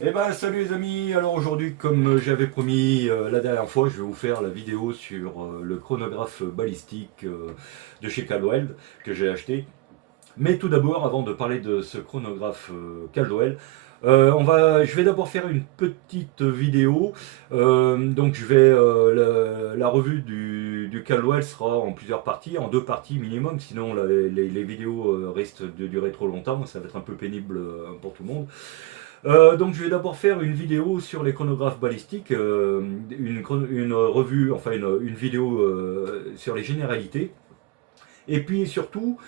Eh ben salut les amis, alors aujourd'hui comme j'avais promis la dernière fois, je vais vous faire la vidéo sur le chronographe balistique de chez Caldwell que j'ai acheté. Mais tout d'abord, avant de parler de ce chronographe Caldwell, je vais d'abord faire une petite vidéo. Donc la revue du Caldwell sera en plusieurs parties, en deux parties minimum, sinon les vidéos risquent de durer trop longtemps, ça va être un peu pénible pour tout le monde. Donc je vais d'abord faire une vidéo sur les chronographes balistiques, une revue, enfin une vidéo sur les généralités. Et puis surtout,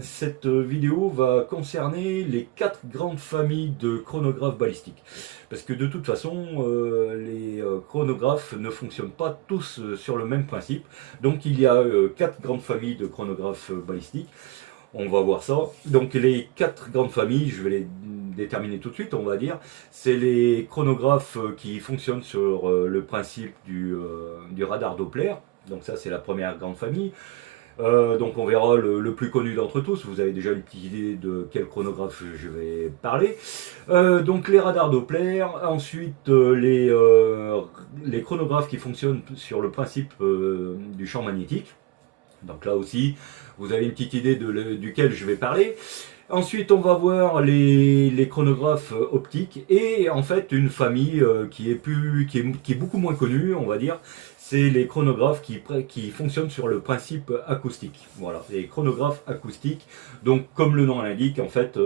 cette vidéo va concerner les quatre grandes familles de chronographes balistiques. Parce que de toute façon, les chronographes ne fonctionnent pas tous sur le même principe. Donc il y a quatre grandes familles de chronographes balistiques. On va voir ça. Donc les quatre grandes familles, je vais les déterminer tout de suite, on va dire. C'est les chronographes qui fonctionnent sur le principe du radar Doppler. Donc ça c'est la première grande famille. Donc on verra le plus connu d'entre tous. Vous avez déjà une petite idée de quel chronographe je vais parler. Donc les radars Doppler. Ensuite les chronographes qui fonctionnent sur le principe du champ magnétique. Donc là aussi, vous avez une petite idée duquel je vais parler. Ensuite, on va voir les chronographes optiques et en fait une famille qui est beaucoup moins connue, on va dire. C'est les chronographes qui fonctionnent sur le principe acoustique. Voilà, les chronographes acoustiques. Donc, comme le nom l'indique, en fait,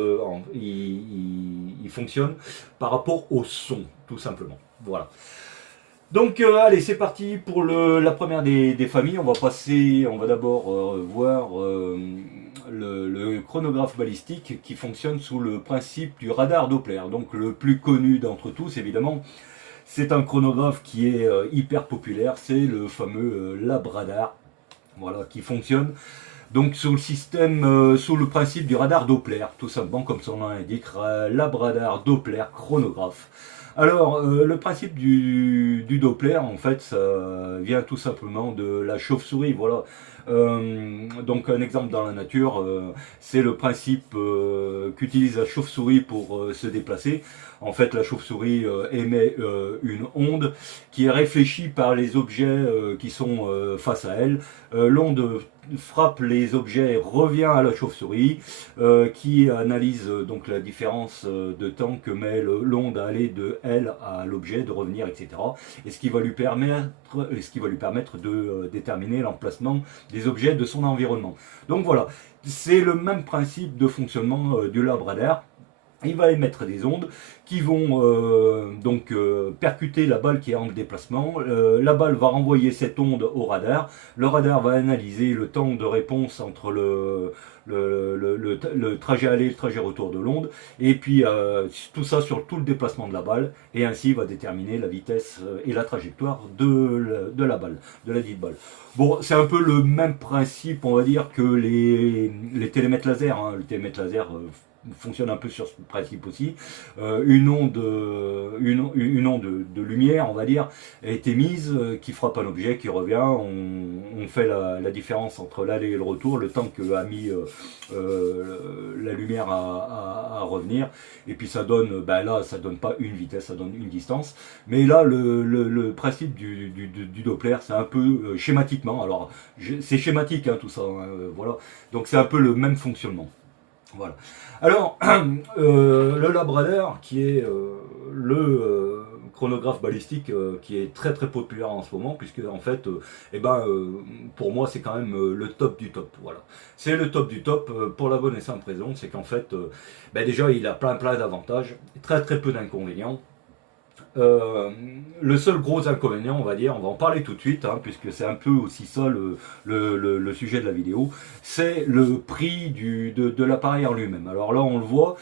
ils fonctionnent par rapport au son, tout simplement. Voilà. Donc allez, c'est parti pour la première des familles. On va d'abord voir le chronographe balistique qui fonctionne sous le principe du radar Doppler. Donc le plus connu d'entre tous, évidemment, c'est un chronographe qui est hyper populaire, c'est le fameux Labradar, voilà, qui fonctionne donc sous le système, sous le principe du radar Doppler, tout simplement comme son nom l'indique, Labradar Doppler chronographe. Alors, le principe du Doppler, en fait, ça vient tout simplement de la chauve-souris. Voilà. Donc, un exemple dans la nature, c'est le principe qu'utilise la chauve-souris pour se déplacer. En fait, la chauve-souris émet une onde qui est réfléchie par les objets qui sont face à elle. L'onde frappe les objets, revient à la chauve-souris, qui analyse donc la différence de temps que met l'onde à aller de elle à l'objet, de revenir, etc. Et ce qui va lui permettre de déterminer l'emplacement des objets de son environnement. Donc voilà, c'est le même principe de fonctionnement du Labradar. Il va émettre des ondes qui vont percuter la balle qui est en déplacement. La balle va renvoyer cette onde au radar. Le radar va analyser le temps de réponse entre le trajet aller et le trajet retour de l'onde. Et puis tout ça sur tout le déplacement de la balle. Et ainsi va déterminer la vitesse et la trajectoire de la balle, de la dite balle. Bon, c'est un peu le même principe, on va dire, que les télémètres laser. Hein. Le télémètre laser fonctionne un peu sur ce principe aussi. Une onde de lumière, on va dire, est émise, qui frappe un objet, qui revient. On fait la différence entre l'aller et le retour, le temps que a mis la lumière à revenir. Et puis ça donne, ben là, ça donne pas une vitesse, ça donne une distance. Mais là, le principe du Doppler, c'est un peu schématiquement. Alors, c'est schématique, hein, tout ça. Hein, voilà. Donc c'est un peu le même fonctionnement. Voilà. Alors, le Labrador, qui est le chronographe balistique qui est très très populaire en ce moment, puisque en fait, pour moi, c'est quand même le top du top. Voilà. C'est le top du top pour la bonne et simple raison, c'est qu'en fait, déjà, il a plein d'avantages, très très peu d'inconvénients. Euh, le seul gros inconvénient, on va dire, on va en parler tout de suite, hein, puisque c'est un peu aussi ça le sujet de la vidéo, c'est le prix de l'appareil en lui-même. Alors là, on le voit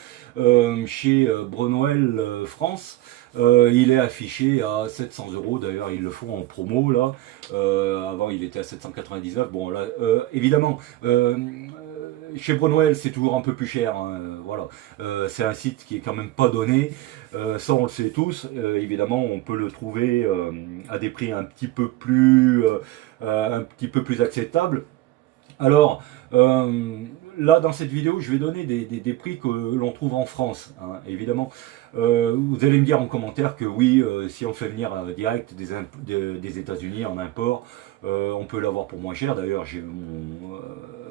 chez Brunel France, il est affiché à 700 euros. D'ailleurs, ils le font en promo là. Avant, il était à 799. Bon, là, évidemment, chez Brunel, c'est toujours un peu plus cher. Hein, voilà, c'est un site qui est quand même pas donné. Ça, on le sait tous. Évidemment, on peut le trouver à des prix un petit peu plus acceptables. Alors, Là, dans cette vidéo, je vais donner des prix que l'on trouve en France, hein, évidemment. Vous allez me dire en commentaire que oui, si on fait venir direct des États-Unis en import, on peut l'avoir pour moins cher. D'ailleurs, j'ai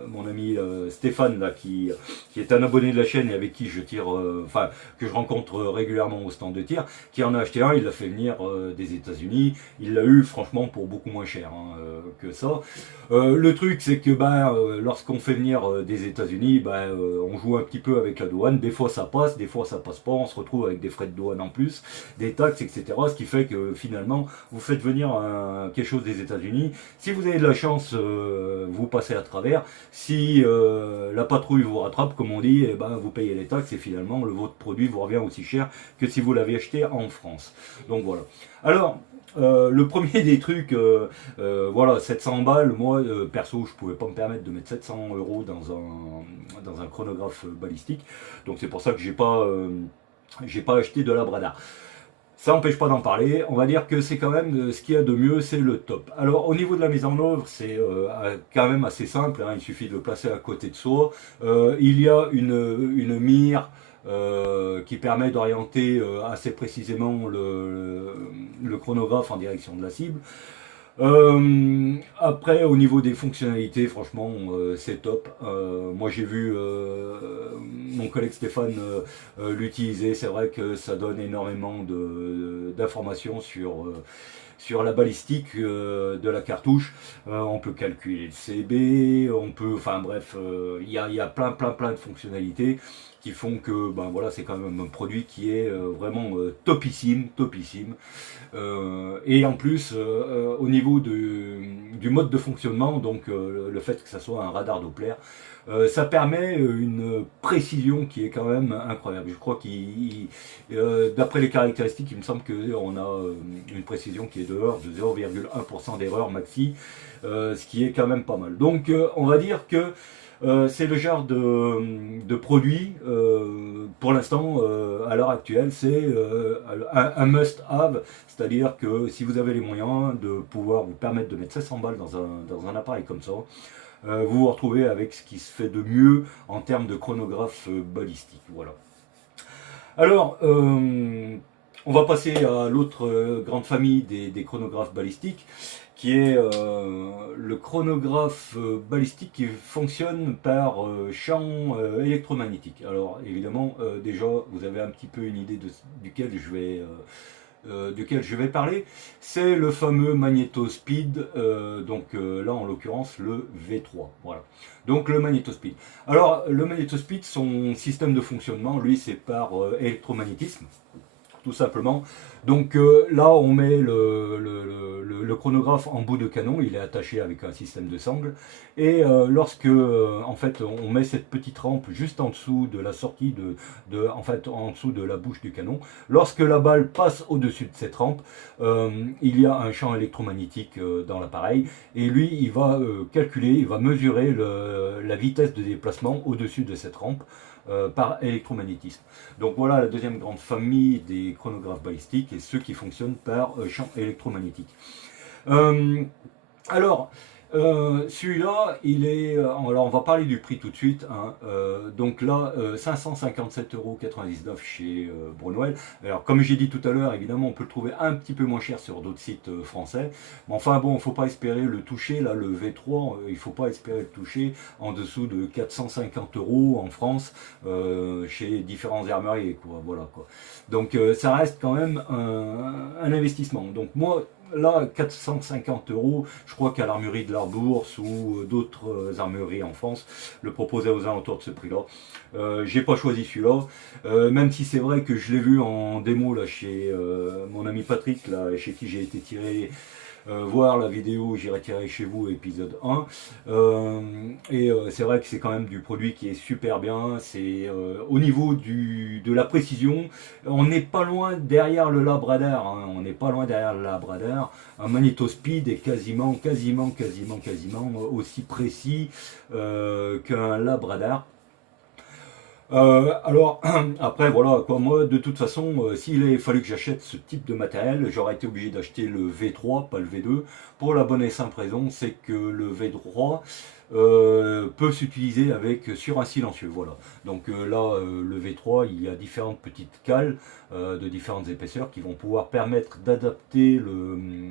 mon ami Stéphane là, qui est un abonné de la chaîne et avec qui je tire, enfin que je rencontre régulièrement au stand de tir, qui en a acheté un. Il l'a fait venir des États-Unis. Il l'a eu franchement pour beaucoup moins cher hein, que ça. Le truc, c'est que lorsqu'on fait venir des États-Unis, on joue un petit peu avec la douane. Des fois ça passe, des fois ça passe pas. On se retrouve avec des frais de douane en plus, des taxes, etc. Ce qui fait que finalement, vous faites venir quelque chose des États-Unis. Si vous avez de la chance, vous passez à travers. Si la patrouille vous rattrape, comme on dit, vous payez les taxes et finalement votre produit vous revient aussi cher que si vous l'avez acheté en France. Donc voilà. Alors, le premier des trucs, voilà, 700 balles, moi, perso, je pouvais pas me permettre de mettre 700 € dans un chronographe balistique. Donc c'est pour ça que j'ai pas acheté de labradar. Ça n'empêche pas d'en parler, on va dire que c'est quand même ce qu'il y a de mieux, c'est le top. Alors au niveau de la mise en œuvre, c'est quand même assez simple, hein, il suffit de le placer à côté de soi. Il y a une mire qui permet d'orienter assez précisément le chronographe en direction de la cible. Après, au niveau des fonctionnalités, franchement, c'est top. Moi, j'ai vu mon collègue Stéphane l'utiliser. C'est vrai que ça donne énormément d'informations sur la balistique de la cartouche. On peut calculer le CB, on peut, enfin bref, il y a plein de fonctionnalités qui font que voilà, c'est quand même un produit qui est vraiment topissime. Et en plus, au niveau du mode de fonctionnement, donc le fait que ça soit un radar Doppler, ça permet une précision qui est quand même incroyable. Je crois d'après les caractéristiques, il me semble qu'on a une précision qui est de 0,1% d'erreur maxi, ce qui est quand même pas mal. Donc on va dire que c'est le genre de produit, pour l'instant, à l'heure actuelle, c'est un must-have, c'est-à-dire que si vous avez les moyens de pouvoir vous permettre de mettre 700 balles dans un appareil comme ça, vous vous retrouvez avec ce qui se fait de mieux en termes de chronographe balistique. Voilà. Alors, on va passer à l'autre grande famille des chronographes balistiques, qui est le chronographe balistique qui fonctionne par champ électromagnétique. Alors évidemment, déjà, vous avez un petit peu une idée duquel je vais parler. C'est le fameux magnétospeed, donc là en l'occurrence le V3. Voilà. Donc le magnétospeed. Alors le magnétospeed, son système de fonctionnement, lui, c'est par électromagnétisme. Tout simplement. Donc là, on met le chronographe en bout de canon, il est attaché avec un système de sangle. Et lorsque, en fait, on met cette petite rampe juste en dessous de la sortie, en fait, en dessous de la bouche du canon, lorsque la balle passe au-dessus de cette rampe, il y a un champ électromagnétique dans l'appareil. Et lui, il va calculer, il va mesurer la vitesse de déplacement au-dessus de cette rampe. Par électromagnétisme. Donc voilà la deuxième grande famille des chronographes balistiques et ceux qui fonctionnent par champ électromagnétique. Alors, celui-là, il est. Alors, on va parler du prix tout de suite. Hein. Donc là, 557,99 € chez Brunwell. Alors, comme j'ai dit tout à l'heure, évidemment, on peut le trouver un petit peu moins cher sur d'autres sites français. Mais enfin, bon, il ne faut pas espérer le toucher. Là, le V3, il ne faut pas espérer le toucher en dessous de 450 € en France chez différents armuriers. Quoi. Voilà, quoi. Donc, ça reste quand même un investissement. Donc, moi. Là, 450 €, je crois qu'à l'armurerie de l'Arbourse ou d'autres armureries en France le proposaient aux alentours de ce prix-là. J'ai pas choisi celui-là, même si c'est vrai que je l'ai vu en démo là chez mon ami Patrick, là, chez qui j'ai été tiré voir la vidéo J'irai tirer chez vous épisode 1 c'est vrai que c'est quand même du produit qui est super bien. C'est au niveau de la précision, on n'est pas loin derrière le labradar, hein, on n'est pas loin derrière le labradar. Un magnétospeed est quasiment aussi précis qu'un labradar. Alors, après, voilà, quoi, moi, de toute façon, s'il avait fallu que j'achète ce type de matériel, j'aurais été obligé d'acheter le V3, pas le V2, pour la bonne et simple raison, c'est que le V3, peut s'utiliser sur un silencieux. Voilà. Donc là, le V3, il y a différentes petites cales de différentes épaisseurs qui vont pouvoir permettre d'adapter le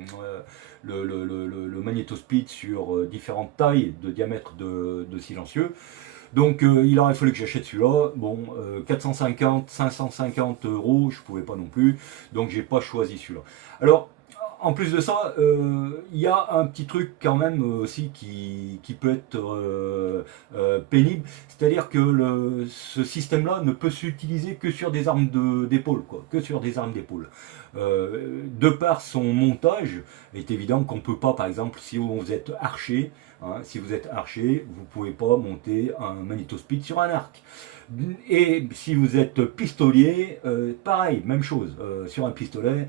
magnétospeed sur différentes tailles de diamètre de silencieux. Donc il aurait fallu que j'achète celui-là. Bon, 450, 550 euros, je ne pouvais pas non plus. Donc j'ai pas choisi celui-là. Alors, en plus de ça, il y a un petit truc quand même aussi qui peut être pénible. C'est-à-dire que ce système-là ne peut s'utiliser que sur des armes d'épaule, quoi. Que sur des armes d'épaule. De par son montage, il est évident qu'on ne peut pas, par exemple, si vous êtes archer, hein, si vous êtes archer, vous ne pouvez pas monter un magnétospeed sur un arc. Et si vous êtes pistolier, pareil, même chose. Sur un pistolet,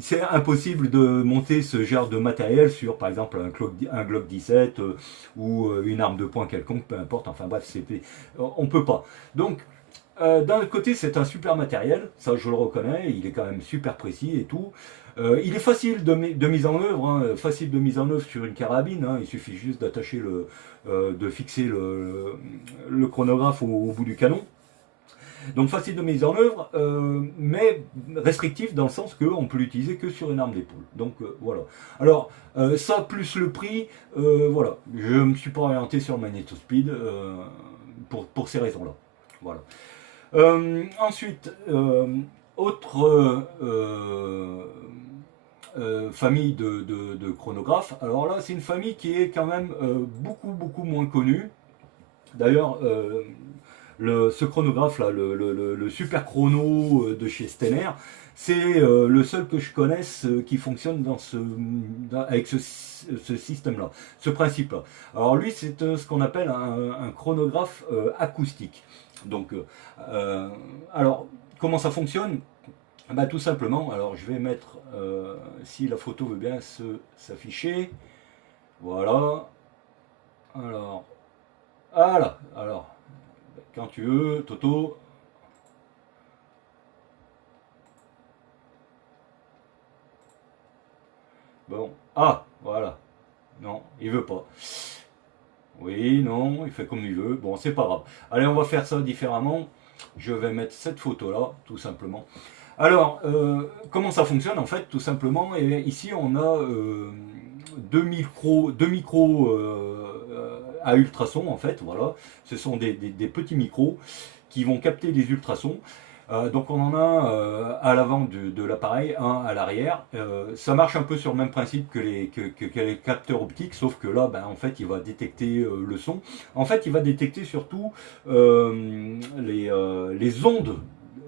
c'est impossible de monter ce genre de matériel sur, par exemple, un Glock 17 ou une arme de poing quelconque, peu importe. Enfin bref, on ne peut pas. Donc, d'un autre côté, c'est un super matériel, ça je le reconnais, il est quand même super précis et tout. Il est facile de mise en œuvre, hein, facile de mise en œuvre sur une carabine, hein, il suffit juste d'attacher de fixer le chronographe au bout du canon. Donc facile de mise en œuvre, mais restrictif dans le sens qu'on peut l'utiliser que sur une arme d'épaule. Donc voilà. Alors ça plus le prix, voilà. Je ne me suis pas orienté sur le magnétospeed pour ces raisons-là. Voilà. Ensuite, autre famille de chronographes. Alors là, c'est une famille qui est quand même beaucoup moins connue. D'ailleurs, ce chronographe là, le Super Chrono de chez Stener, c'est le seul que je connaisse qui fonctionne avec ce système-là, ce principe-là. Alors lui, c'est ce qu'on appelle un chronographe acoustique. Donc, alors, comment ça fonctionne? Bah, tout simplement, alors je vais mettre, si la photo veut bien s'afficher, voilà, alors, quand tu veux, Toto. Bon, voilà, non, il veut pas. Oui, non, il fait comme il veut. Bon, c'est pas grave. Allez, on va faire ça différemment. Je vais mettre cette photo-là, tout simplement. Alors, comment ça fonctionne en fait, tout simplement? Et ici, on a deux micros à ultrasons, en fait. Voilà, ce sont des petits micros qui vont capter les ultrasons. Donc on en a un à l'avant de l'appareil, un à l'arrière. Ça marche un peu sur le même principe que les capteurs optiques, sauf que là, ben, en fait, il va détecter le son. En fait, il va détecter surtout les ondes.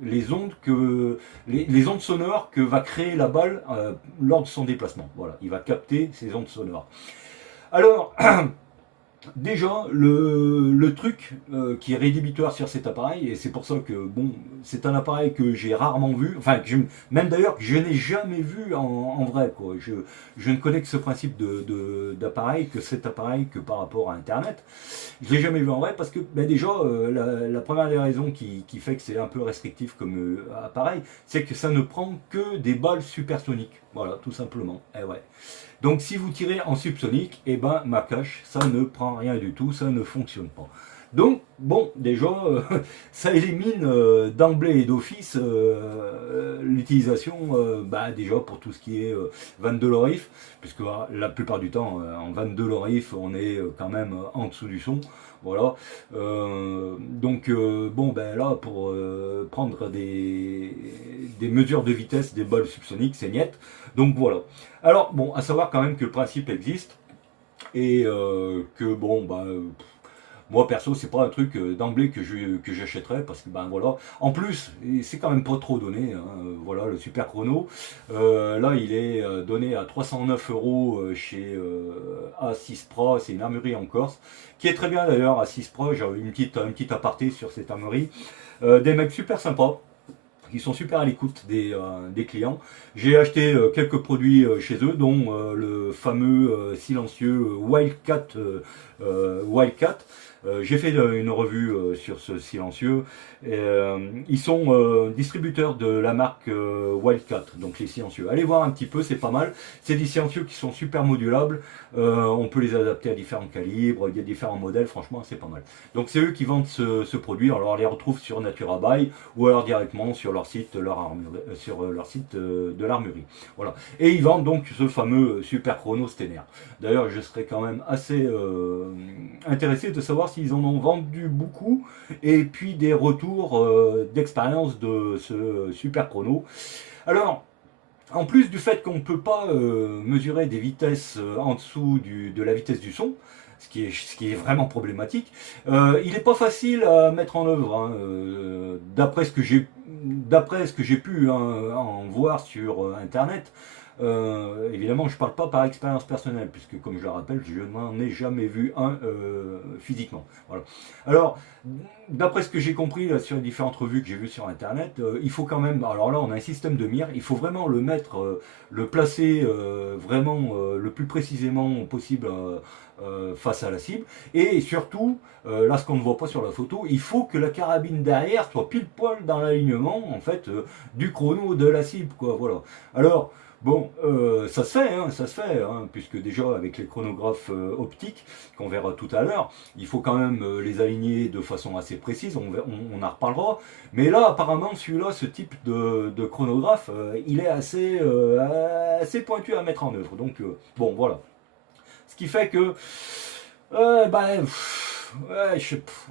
Les ondes sonores que va créer la balle lors de son déplacement. Voilà, il va capter ces ondes sonores. Alors, déjà, le truc qui est rédhibitoire sur cet appareil, et c'est pour ça que bon, c'est un appareil que j'ai rarement vu, enfin, même d'ailleurs que je n'ai jamais vu en vrai, quoi. Je ne connais que ce principe d'appareil, que cet appareil, que par rapport à Internet. Je ne l'ai jamais vu en vrai parce que ben déjà, la première des raisons qui fait que c'est un peu restrictif comme appareil, c'est que ça ne prend que des balles supersoniques. Voilà, tout simplement. Et ouais. Donc si vous tirez en subsonique, et ben ma cache, ça ne prend rien du tout, ça ne fonctionne pas. Donc bon, déjà, ça élimine d'emblée et d'office l'utilisation, bah, déjà pour tout ce qui est 22 lorif, puisque la plupart du temps en 22 lorif, on est quand même en dessous du son. Voilà. Donc bon, ben là pour prendre des mesures de vitesse des balles subsoniques, c'est niet. Donc voilà. Alors, bon, à savoir quand même que le principe existe et que bon, bah, moi perso, c'est pas un truc d'emblée que j'achèterais parce que ben voilà. En plus, c'est quand même pas trop donné. Hein, voilà, le Super Chrono. Là, il est donné à 309 euros chez A6 Pro. C'est une armurerie en Corse qui est très bien d'ailleurs. A6 Pro, j'ai une petite aparté sur cette armurerie. Des mecs super sympas, qui sont super à l'écoute des clients. J'ai acheté quelques produits chez eux, dont le fameux silencieux Wildcat. J'ai fait une revue sur ce silencieux. Ils sont distributeurs de la marque Wildcat, donc les silencieux. Allez voir un petit peu, c'est pas mal. C'est des silencieux qui sont super modulables. On peut les adapter à différents calibres, il y a différents modèles, franchement c'est pas mal. Donc c'est eux qui vendent ce produit. Alors on les retrouve sur NaturaBuy ou alors directement sur leur site, sur leur site de l'armurerie. Voilà. Et ils vendent donc ce fameux Super Chrono Stener. D'ailleurs, je serais quand même assez intéressé de savoir s'ils en ont vendu beaucoup et puis des retours d'expérience de ce Super Chrono. Alors, en plus du fait qu'on ne peut pas mesurer des vitesses en dessous de la vitesse du son, ce qui est vraiment problématique, il n'est pas facile à mettre en œuvre. Hein, d'après ce que j'ai pu en voir sur Internet. Évidemment, je ne parle pas par expérience personnelle, puisque comme je le rappelle, je n'en ai jamais vu un physiquement. Voilà. Alors, d'après ce que j'ai compris là, sur les différentes revues que j'ai vues sur Internet, il faut quand même, alors là on a un système de mire, il faut vraiment le mettre, le placer vraiment le plus précisément possible face à la cible. Et surtout, là ce qu'on ne voit pas sur la photo, il faut que la carabine derrière soit pile poil dans l'alignement en fait du chrono de la cible. Quoi, voilà. Alors, bon, ça se fait, puisque déjà avec les chronographes optiques, qu'on verra tout à l'heure, il faut quand même les aligner de façon assez précise, on en reparlera. Mais là, apparemment, celui-là, ce type de chronographe, il est assez pointu à mettre en œuvre. Donc, bon, voilà. Ce qui fait que, ben, ouais,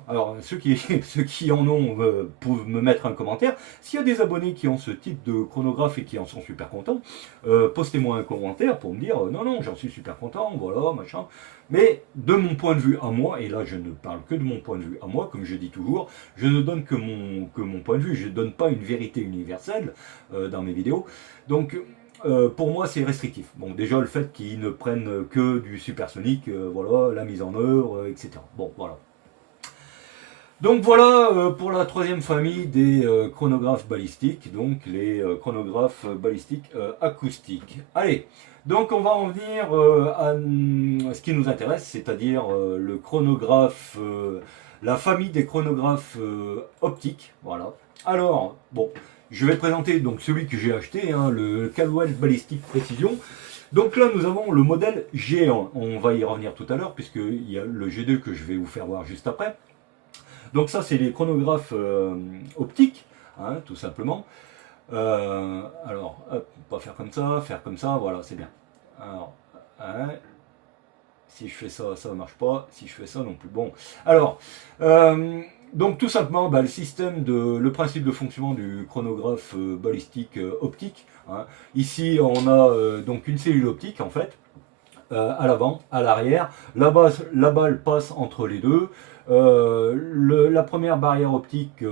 alors, ceux qui en ont peuvent me mettre un commentaire. S'il y a des abonnés qui ont ce type de chronographe et qui en sont super contents, postez-moi un commentaire pour me dire non, non, j'en suis super content, voilà, machin. Mais de mon point de vue à moi, et là je ne parle que de mon point de vue à moi, comme je dis toujours, je ne donne que mon point de vue, je ne donne pas une vérité universelle dans mes vidéos. Donc, pour moi, c'est restrictif. Bon, déjà, le fait qu'ils ne prennent que du supersonique, voilà, la mise en œuvre, etc. Bon, voilà. Donc voilà pour la troisième famille des chronographes balistiques, donc les chronographes balistiques acoustiques. Allez, donc on va en venir à ce qui nous intéresse, c'est-à-dire le chronographe, la famille des chronographes optiques. Voilà. Alors, bon, je vais présenter donc celui que j'ai acheté, hein, le Caldwell Ballistic Precision. Donc là, nous avons le modèle G1. On va y revenir tout à l'heure, puisqu'il y a le G2 que je vais vous faire voir juste après. Donc ça, c'est les chronographes optiques, hein, tout simplement. Alors, hop, on va faire comme ça, voilà, c'est bien. Alors, hein, si je fais ça, ça ne marche pas. Si je fais ça non plus. Bon, alors, donc tout simplement, bah, le principe de fonctionnement du chronographe balistique optique. Hein. Ici, on a donc une cellule optique, en fait. À l'avant, à l'arrière. La balle passe entre les deux. La première barrière optique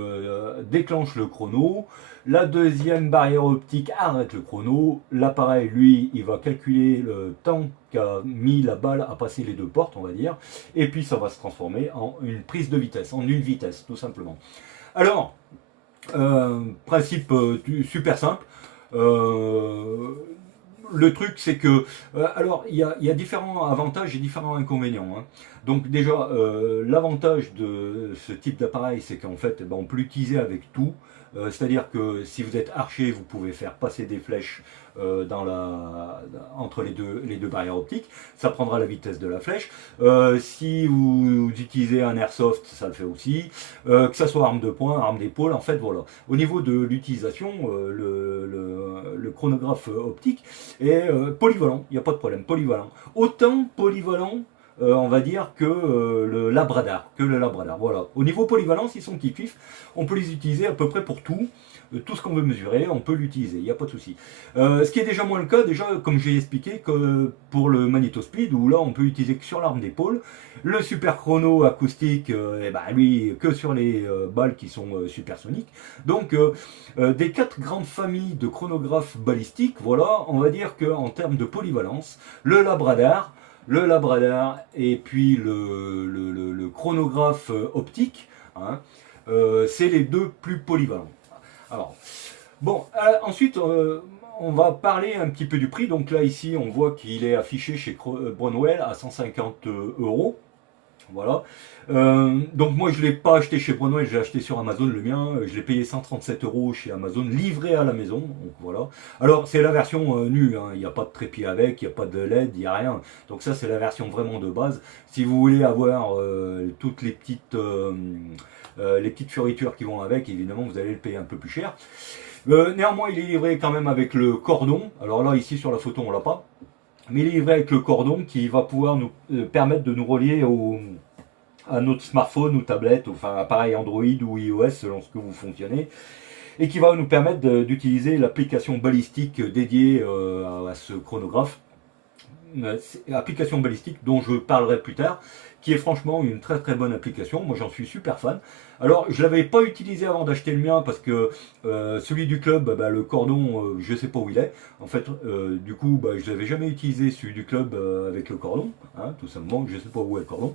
déclenche le chrono. La deuxième barrière optique arrête le chrono. L'appareil, lui, il va calculer le temps qu'a mis la balle à passer les deux portes, on va dire. Et puis ça va se transformer en une prise de vitesse, en une vitesse, tout simplement. Alors, principe super simple. Le truc, c'est que, alors, il y a différents avantages et différents inconvénients. Hein. Donc déjà, l'avantage de ce type d'appareil, c'est qu'en fait, on peut l'utiliser avec tout. C'est-à-dire que si vous êtes archer, vous pouvez faire passer des flèches entre les deux barrières optiques. Ça prendra la vitesse de la flèche. Si vous utilisez un airsoft, ça le fait aussi. Que ça soit arme de poing, arme d'épaule, en fait, voilà. Au niveau de l'utilisation, le chronographe optique est polyvalent, il n'y a pas de problème, polyvalent. Autant polyvalent on va dire que le labradar, voilà. Au niveau polyvalence, ils sont kiff-kiff. On peut les utiliser à peu près pour tout. Tout ce qu'on veut mesurer, on peut l'utiliser, il n'y a pas de souci. Ce qui est déjà moins le cas, déjà, comme j'ai expliqué, que pour le Magneto Speed, où là, on peut utiliser que sur l'arme d'épaule. Le super chrono acoustique, lui, que sur les balles qui sont supersoniques. Donc, des 4 grandes familles de chronographes balistiques, voilà, on va dire qu'en termes de polyvalence, le labradar et puis le chronographe optique, hein, c'est les deux plus polyvalents. Alors, bon, ensuite, on va parler un petit peu du prix. Donc là, ici, on voit qu'il est affiché chez Brownwell à 150 €. Voilà. Donc moi je ne l'ai pas acheté chez Brunel, je l'ai acheté sur Amazon le mien, je l'ai payé 137 € chez Amazon, livré à la maison, donc voilà. Alors c'est la version nue, hein. Il n'y a pas de trépied avec, il n'y a pas de LED, il n'y a rien. Donc ça c'est la version vraiment de base. Si vous voulez avoir toutes les petites fioritures qui vont avec, évidemment vous allez le payer un peu plus cher. Néanmoins il est livré quand même avec le cordon, alors là ici sur la photo on l'a pas, mais il est livré avec le cordon qui va pouvoir nous permettre de nous relier à notre smartphone ou tablette, enfin appareil Android ou iOS selon ce que vous fonctionnez, et qui va nous permettre d'utiliser l'application balistique dédiée à ce chronographe. Application balistique dont je parlerai plus tard, qui est franchement une très très bonne application. Moi j'en suis super fan. Alors je l'avais pas utilisé avant d'acheter le mien parce que celui du club, le cordon, je sais pas où il est. En fait, du coup, je l'avais jamais utilisé celui du club avec le cordon, hein, tout simplement. Je sais pas où est le cordon.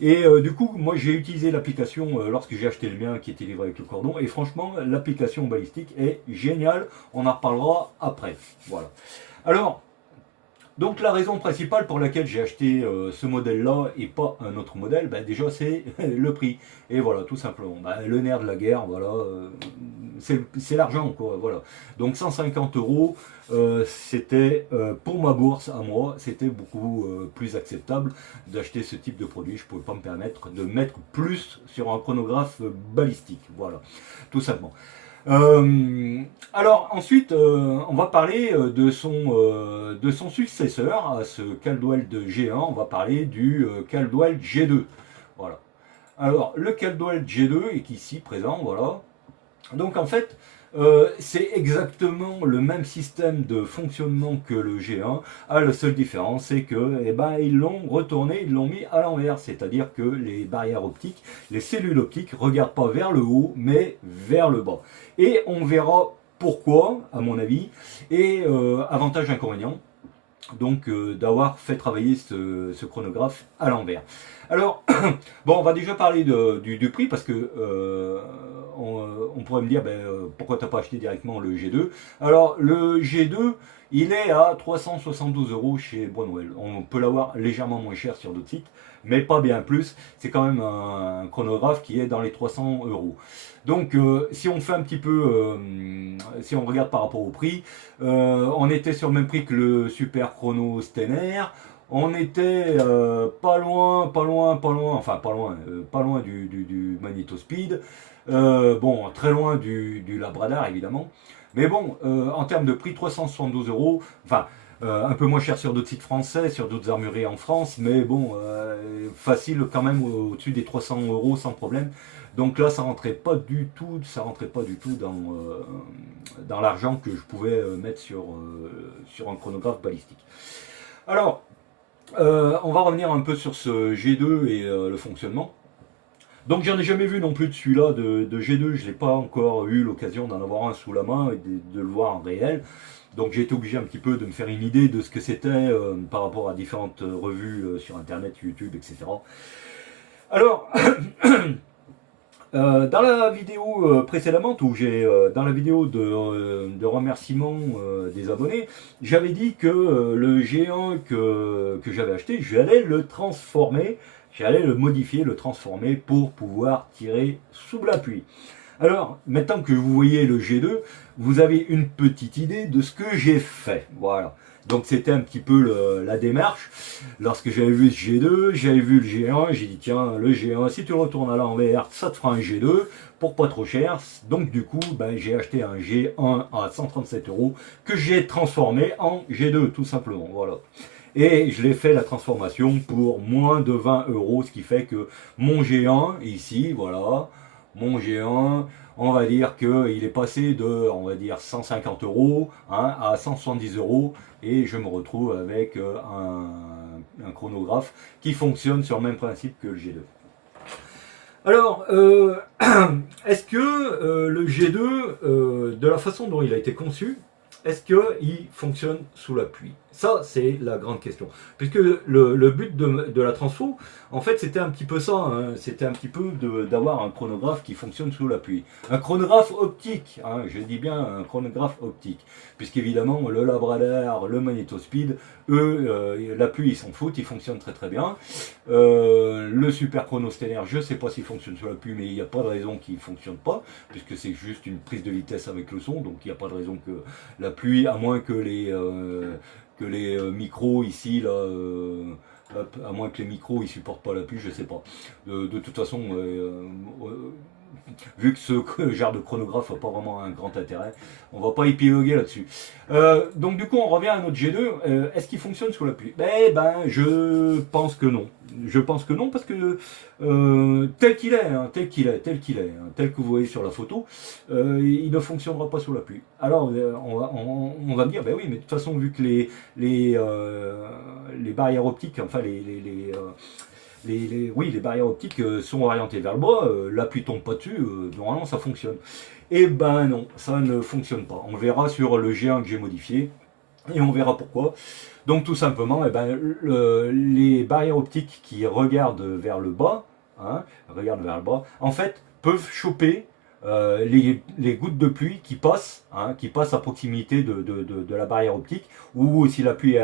Et du coup, moi j'ai utilisé l'application lorsque j'ai acheté le mien qui était livré avec le cordon. Et franchement, l'application balistique est géniale. On en reparlera après. Voilà. Alors. Donc la raison principale pour laquelle j'ai acheté ce modèle-là et pas un autre modèle, déjà c'est le prix. Et voilà, tout simplement. Le nerf de la guerre, voilà, c'est l'argent, quoi. Voilà. Donc 150 €, c'était pour ma bourse à moi, c'était beaucoup plus acceptable d'acheter ce type de produit. Je ne pouvais pas me permettre de mettre plus sur un chronographe balistique. Voilà, tout simplement. Alors ensuite, on va parler de son successeur, à ce Caldwell de G1, on va parler du Caldwell G2. Voilà. Alors le Caldwell G2 est ici présent, voilà. Donc en fait, c'est exactement le même système de fonctionnement que le G1. La seule différence, c'est que ils l'ont retourné, ils l'ont mis à l'envers. C'est-à-dire que les barrières optiques, les cellules optiques, ne regardent pas vers le haut, mais vers le bas. Et on verra pourquoi, à mon avis, et avantage inconvénient. Donc d'avoir fait travailler ce chronographe à l'envers. Alors, bon, on va déjà parler du prix parce que on pourrait me dire pourquoi tu n'as pas acheté directement le G2. Alors, le G2, il est à 372 € chez Brunel. On peut l'avoir légèrement moins cher sur d'autres sites, mais pas bien plus. C'est quand même un chronographe qui est dans les 300 €. Donc, si on fait un petit peu, si on regarde par rapport au prix, on était sur le même prix que le Super Chrono Stener. On était pas loin du Magneto Speed. Bon, très loin du Labrador évidemment. Mais bon, en termes de prix, 372 €. Enfin, un peu moins cher sur d'autres sites français, sur d'autres armureries en France, mais bon, facile quand même au-dessus des 300 € sans problème. Donc là, ça rentrait pas du tout dans l'argent que je pouvais mettre sur un chronographe balistique. Alors, on va revenir un peu sur ce G2 et le fonctionnement. Donc j'en ai jamais vu non plus de celui-là de G2, je n'ai pas encore eu l'occasion d'en avoir un sous la main et de le voir en réel. Donc j'ai été obligé un petit peu de me faire une idée de ce que c'était par rapport à différentes revues sur internet, YouTube, etc. Alors, dans la vidéo précédemment, dans la vidéo de remerciement des abonnés, j'avais dit que le G1 que j'avais acheté, j'allais le transformer, j'allais le modifier, le transformer pour pouvoir tirer sous la pluie. Alors, maintenant que vous voyez le G2, vous avez une petite idée de ce que j'ai fait. Voilà. Donc c'était un petit peu la démarche. Lorsque j'avais vu ce G2, j'avais vu le G1, j'ai dit tiens, le G1, si tu le retournes à l'envers, ça te fera un G2 pour pas trop cher. Donc du coup, j'ai acheté un G1 à 137 € que j'ai transformé en G2 tout simplement. Voilà. Et je l'ai fait la transformation pour moins de 20 €, ce qui fait que mon G1, ici, voilà, mon G1, on va dire qu'il est passé de, on va dire, 150 € à 170 € et je me retrouve avec un chronographe qui fonctionne sur le même principe que le G2. Alors, est-ce que le G2, de la façon dont il a été conçu, est-ce qu'il fonctionne sous la pluie? Ça, c'est la grande question. Puisque le but de la transfo, en fait, c'était un petit peu ça. Hein. C'était un petit peu d'avoir un chronographe qui fonctionne sous la pluie. Un chronographe optique, hein, je dis bien un chronographe optique. Puisqu'évidemment, le Labradar, le Magnétospeed, eux, la pluie, ils s'en foutent, ils fonctionnent très très bien. Le Super Chrono Stellaire, je ne sais pas s'il fonctionne sous la pluie, mais il n'y a pas de raison qu'il ne fonctionne pas, puisque c'est juste une prise de vitesse avec le son, donc il n'y a pas de raison que la pluie, à moins que les micros ici, là, à moins que les micros ils supportent pas la pluie, je sais pas. De toute façon, vu que ce genre de chronographe n'a pas vraiment un grand intérêt, on va pas épiloguer là-dessus. Donc du coup, on revient à notre G2. Est-ce qu'il fonctionne sous la pluie? Je pense que non. Je pense que non parce que tel qu'il est, hein, tel que vous voyez sur la photo, il ne fonctionnera pas sous la pluie. Alors on va me dire, ben oui, mais de toute façon, vu que les barrières optiques, enfin oui, les barrières optiques sont orientées vers le bas, la pluie tombe pas dessus, normalement ça fonctionne. Eh ben non, ça ne fonctionne pas. On verra sur le G1 que j'ai modifié, et on verra pourquoi. Donc tout simplement, les barrières optiques qui regardent vers le bas, hein, en fait, peuvent choper les gouttes de pluie hein, qui passent à proximité de la barrière optique, ou si la pluie est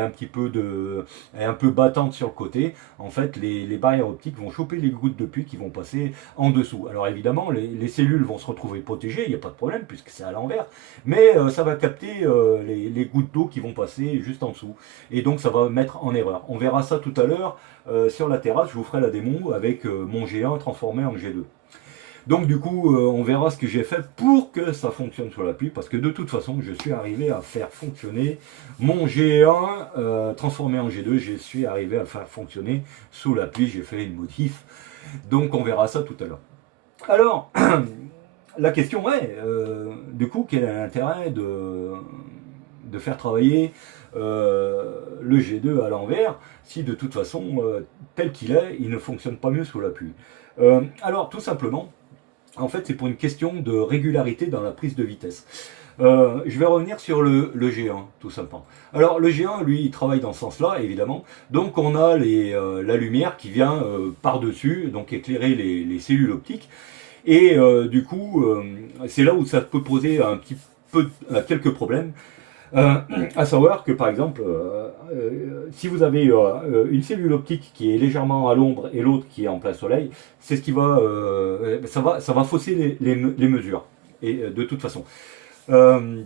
est un peu battante sur le côté, en fait les barrières optiques vont choper les gouttes de pluie qui vont passer en dessous. Alors évidemment les cellules vont se retrouver protégées, il n'y a pas de problème puisque c'est à l'envers, mais ça va capter les gouttes d'eau qui vont passer juste en dessous, et donc ça va mettre en erreur. On verra ça tout à l'heure sur la terrasse, je vous ferai la démo avec mon G1 transformé en G2. Donc du coup, on verra ce que j'ai fait pour que ça fonctionne sur la pluie, parce que de toute façon, je suis arrivé à faire fonctionner mon G1 transformé en G2, je suis arrivé à le faire fonctionner sous la pluie, j'ai fait une modif, donc on verra ça tout à l'heure. Alors, la question est, du coup, quel est l'intérêt de faire travailler le G2 à l'envers, si de toute façon, tel qu'il est, il ne fonctionne pas mieux sous la pluie. Alors, tout simplement, en fait, c'est pour une question de régularité dans la prise de vitesse. Je vais revenir sur le G1, tout simplement. Alors, le G1, lui, il travaille dans ce sens-là, évidemment. Donc, on a la lumière qui vient par-dessus, donc éclairer les cellules optiques. Et du coup, c'est là où ça peut poser un petit peu quelques problèmes. À savoir que par exemple, si vous avez une cellule optique qui est légèrement à l'ombre et l'autre qui est en plein soleil, c'est ce qui ça va fausser les mesures. Et de toute façon. Euh,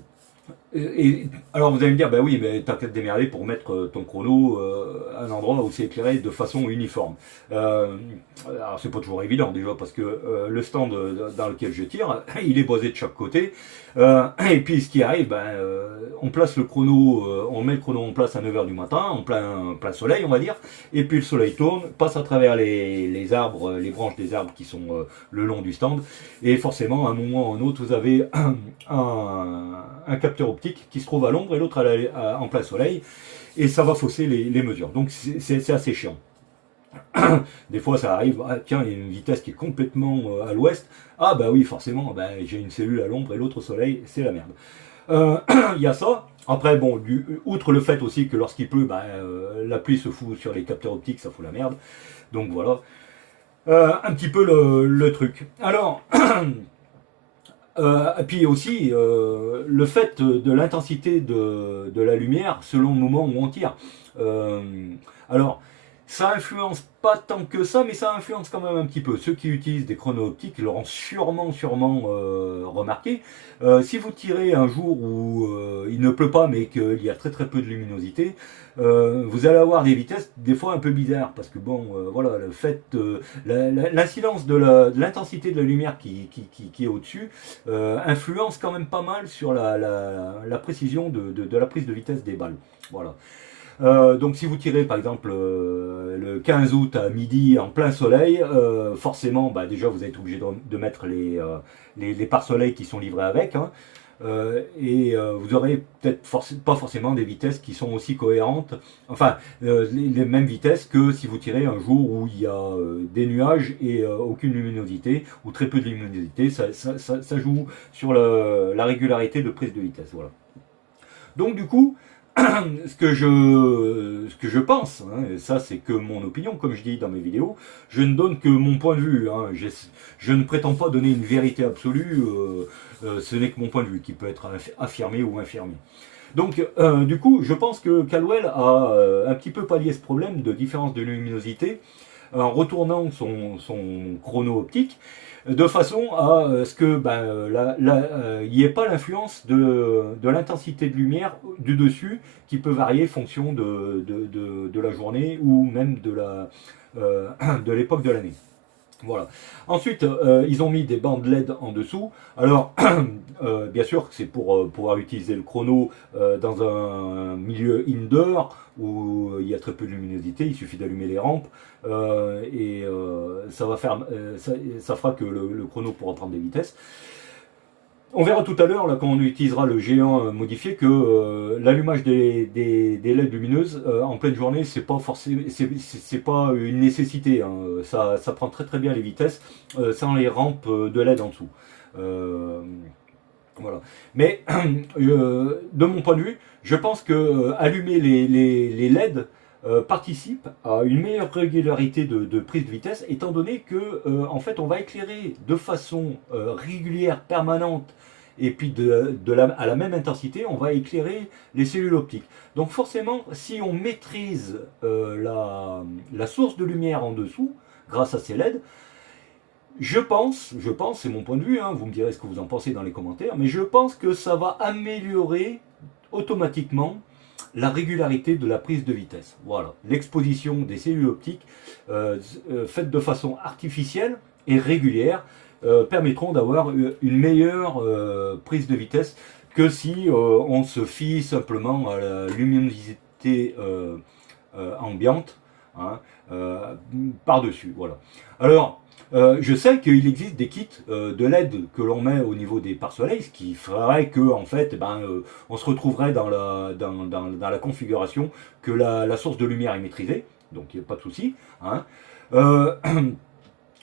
alors vous allez me dire, bah oui, mais t'as qu'à te démerder pour mettre ton chrono à un endroit où c'est éclairé de façon uniforme. Alors c'est pas toujours évident déjà parce que le stand dans lequel je tire, il est basé de chaque côté. Et puis ce qui arrive, on place le chrono, on met le chrono en place à 9h du matin, en plein soleil on va dire, et puis le soleil tourne, passe à travers les arbres, les branches des arbres qui sont le long du stand, et forcément à un moment ou à un autre vous avez un capteur optique qui se trouve à l'ombre et l'autre en plein soleil, et ça va fausser les mesures. Donc c'est assez chiant. Des fois ça arrive, ah, tiens, il y a une vitesse qui est complètement à l'ouest, ah bah oui, forcément, j'ai une cellule à l'ombre et l'autre au soleil, c'est la merde. Il y a ça. Après, bon, outre le fait aussi que lorsqu'il pleut, la pluie se fout sur les capteurs optiques, ça fout la merde. Donc voilà, un petit peu le truc. Alors, et puis aussi, le fait de l'intensité de la lumière selon le moment où on tire. Euh, alors, ça influence pas tant que ça, mais ça influence quand même un petit peu. Ceux qui utilisent des chronos optiques l'auront sûrement remarqué. Si vous tirez un jour où il ne pleut pas, mais qu'il y a très peu de luminosité, vous allez avoir des vitesses des fois un peu bizarres, parce que bon, voilà, le fait, l'incidence de l'intensité de la lumière qui est au-dessus influence quand même pas mal sur la précision de la prise de vitesse des balles. Voilà. Donc si vous tirez par exemple le 15 août à midi en plein soleil, forcément déjà vous êtes obligé de mettre les pare-soleil qui sont livrés avec, hein, et vous aurez peut-être pas forcément des vitesses qui sont aussi cohérentes, enfin les mêmes vitesses que si vous tirez un jour où il y a des nuages et aucune luminosité ou très peu de luminosité, ça joue sur la régularité de prise de vitesse. Voilà. Donc du coup, ce que je pense, hein, et ça c'est que mon opinion, comme je dis dans mes vidéos, je ne donne que mon point de vue. Hein, je ne prétends pas donner une vérité absolue, ce n'est que mon point de vue qui peut être affirmé ou infirmé. Donc, du coup, je pense que Caldwell a un petit peu pallié ce problème de différence de luminosité en retournant son chrono optique de façon à ce que il n'y ait pas l'influence de l'intensité de lumière du dessus qui peut varier fonction de la journée ou même de l'époque de l'année. Voilà. Ensuite, ils ont mis des bandes LED en dessous. Alors, bien sûr, c'est pour pouvoir utiliser le chrono dans un milieu indoor où il y a très peu de luminosité. Il suffit d'allumer les rampes ça va faire, ça fera que le chrono pourra prendre des vitesses. On verra tout à l'heure, là, quand on utilisera le géant modifié, que l'allumage des LED lumineuses en pleine journée, c'est pas forcément, c'est pas une nécessité. Hein. Ça prend très très bien les vitesses sans les rampes de LED en dessous. Voilà. Mais de mon point de vue, je pense que allumer les LED participe à une meilleure régularité de prise de vitesse, étant donné que en fait, on va éclairer de façon régulière, permanente, et puis à la même intensité, on va éclairer les cellules optiques. Donc forcément, si on maîtrise la source de lumière en dessous, grâce à ces LED, je pense, c'est mon point de vue, hein, vous me direz ce que vous en pensez dans les commentaires, mais je pense que ça va améliorer automatiquement la régularité de la prise de vitesse. Voilà, l'exposition des cellules optiques faites de façon artificielle et régulière permettront d'avoir une meilleure prise de vitesse que si on se fie simplement à la luminosité ambiante hein, par-dessus. Voilà. Alors, je sais qu'il existe des kits de LED que l'on met au niveau des pare-soleil, ce qui ferait que en fait, on se retrouverait dans la configuration que la source de lumière est maîtrisée, donc il n'y a pas de souci. Hein.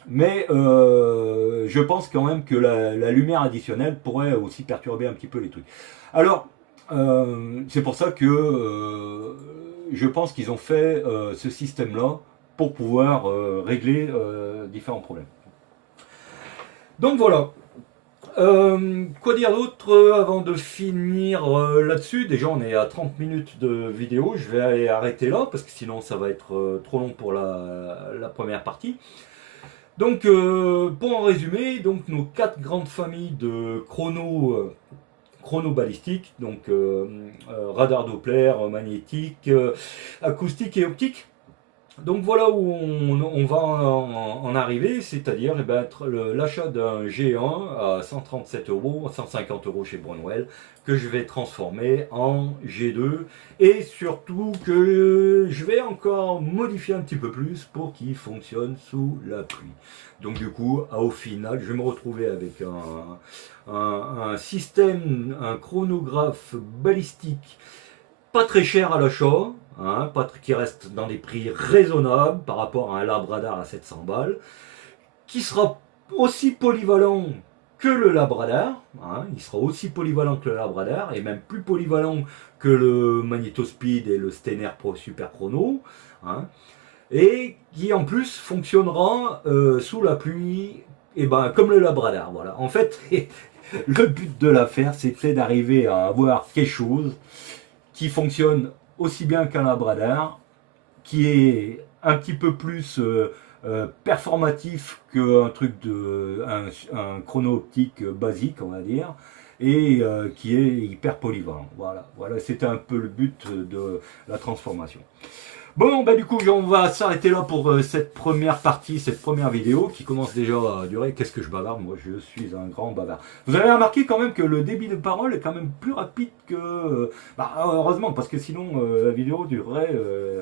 Mais je pense quand même que la lumière additionnelle pourrait aussi perturber un petit peu les trucs. Alors, c'est pour ça que je pense qu'ils ont fait ce système-là pour pouvoir régler différents problèmes. Donc voilà. Quoi dire d'autre avant de finir là-dessus? Déjà on est à 30 minutes de vidéo, je vais aller arrêter là parce que sinon ça va être trop long pour la première partie. Donc pour en résumer, donc nos 4 grandes familles de chrono balistiques, donc radar Doppler, magnétique, acoustique et optique. Donc voilà où on va en arriver, c'est-à-dire l'achat d'un G1 à 137 €, 150 € chez Brownwell, que je vais transformer en G2 et surtout que je vais encore modifier un petit peu plus pour qu'il fonctionne sous la pluie. Donc du coup, au final, je vais me retrouver avec un système, un chronographe balistique pas très cher à l'achat, hein, qui reste dans des prix raisonnables par rapport à un Labradar à 700 balles, qui sera aussi polyvalent que le Labradar, hein, il sera aussi polyvalent que le Labradar, et même plus polyvalent que le Magnetospeed et le Stener Pro Super Chrono, hein, et qui en plus fonctionnera sous la pluie, et comme le Labradar. Voilà. En fait, le but de l'affaire, c'était d'arriver à avoir quelque chose qui fonctionne aussi bien qu'un Labradar, qui est un petit peu plus performatif qu'un truc un chrono optique basique, on va dire, et qui est hyper polyvalent. Voilà, c'était un peu le but de la transformation. Bon, du coup, on va s'arrêter là pour cette première partie, cette première vidéo qui commence déjà à durer. Qu'est-ce que je bavarde? Moi, je suis un grand bavard. Vous avez remarqué quand même que le débit de parole est quand même plus rapide que... heureusement, parce que sinon, la vidéo durerait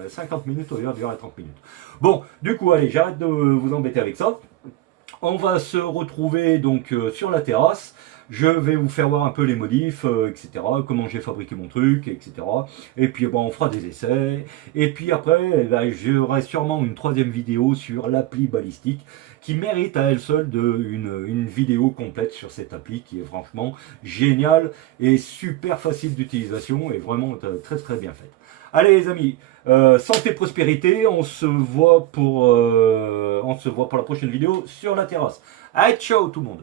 50 minutes au lieu de durer 30 minutes. Bon, du coup, allez, j'arrête de vous embêter avec ça. On va se retrouver donc sur la terrasse. Je vais vous faire voir un peu les modifs, etc. Comment j'ai fabriqué mon truc, etc. Et puis bon, on fera des essais. Et puis après, eh ben, j'aurai sûrement une troisième vidéo sur l'appli balistique qui mérite à elle seule une vidéo complète sur cette appli qui est franchement géniale et super facile d'utilisation et vraiment très très bien faite. Allez les amis, santé, prospérité, on se voit pour la prochaine vidéo sur la terrasse. Allez, ciao tout le monde!